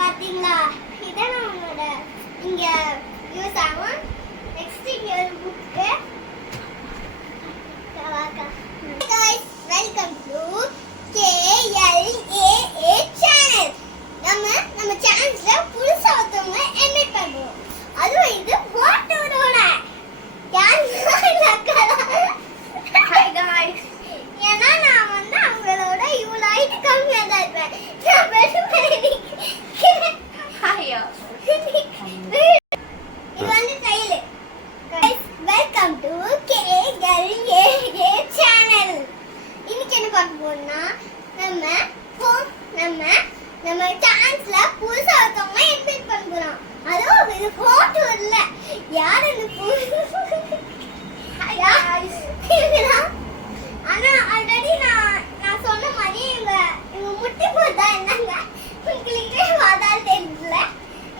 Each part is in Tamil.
பாத்தீங்களா இதான் நம்மளோட இங்க யூஸ் ஆகும். நெக்ஸ்ட் இங்க ஒரு book. guys welcome to KLAA channel. நம்ம சேனல்ல புதுசா ஒருத்தவங்க எமிட் பண்றோம். அதுவும் இது போட்டோட Hi guys. ஏன்னா நான் வந்து அவங்களோட இவ்வளோ ஹைட் கம்மியாக தான் இருப்பேன். நான் பெருமை ஹாயா இது வந்து கையில். guys welcome to KLAA channel. இன்னைக்கு என்ன பார்க்க போறோம்னா நம்ம டான்ஸ்ல புதுசா ஒருத்தவங்க இன்வைட் பண்ண போறோம். அதுவும் இது போட்டோ இல்ல. யார் இந்த ஆனா ஆல்ரெடி நான் சொன்ன மாதிரி இவங்க முட்டி போட்டா என்னங்க உங்களுக்கு வாதால் தெரியல.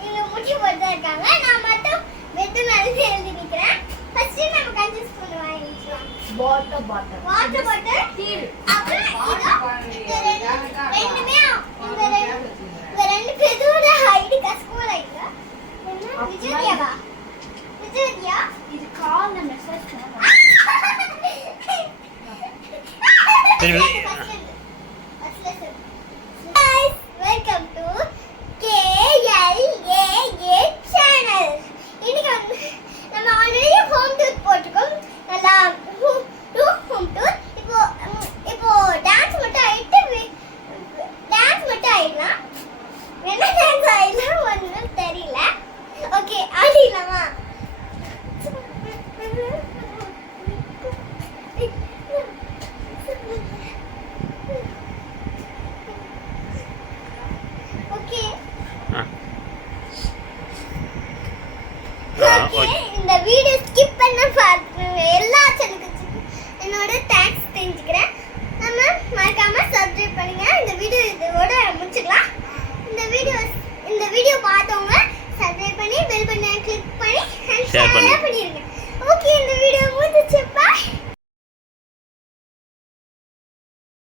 இவங்க முட்டி போட்டா இருக்காங்க. நான் மட்டும் வெட்டு மேலே எழுதி நிக்கிறேன். ஃபர்ஸ்ட் நம்ம கன்சிஸ்ட் பண்ண வாங்கிக்கலாம். Water deal. அப்புறம் இந்த ரெண்டுமே இந்த ரெண்டு பேரோட ஹைட் கஸ்கோல இல்ல. என்ன விஜயவா இது கால் நம்ம மெசேஜ் பண்ணலாம். Guys, welcome to KLAA channel. இன்னைக்கு நம்ம ஆல்ரெடி ஹோம் டூர் போட்டுக்கோம். நல்லா ஹோம் டூர். இப்போ டான்ஸ் மட்டும் ஆயிடலாம். என்ன டான்ஸ் ஆயிடலாம் ஒன்றும் தெரியல. ஓகே ஆடிடலாமா? இந்த வீடியோ ஸ்கிப் பண்ண பாருங்க. எல்லா சேனலுக்கும் என்னோட தேங்க்ஸ் தெரிஞ்சுக்கிறேன். நம்ம மறக்காம சப்ஸ்கிரைப் பண்ணுங்க. இந்த வீடியோ இதோட முடிச்சுக்கலாம். இந்த வீடியோ பார்த்தவங்க சப்ஸ்கிரைப் பண்ணி பெல் பட்டனை கிளிக் பண்ணி ஷேர் பண்ணிருங்க. ஓகே இந்த வீடியோ முடிஞ்சிச்சு.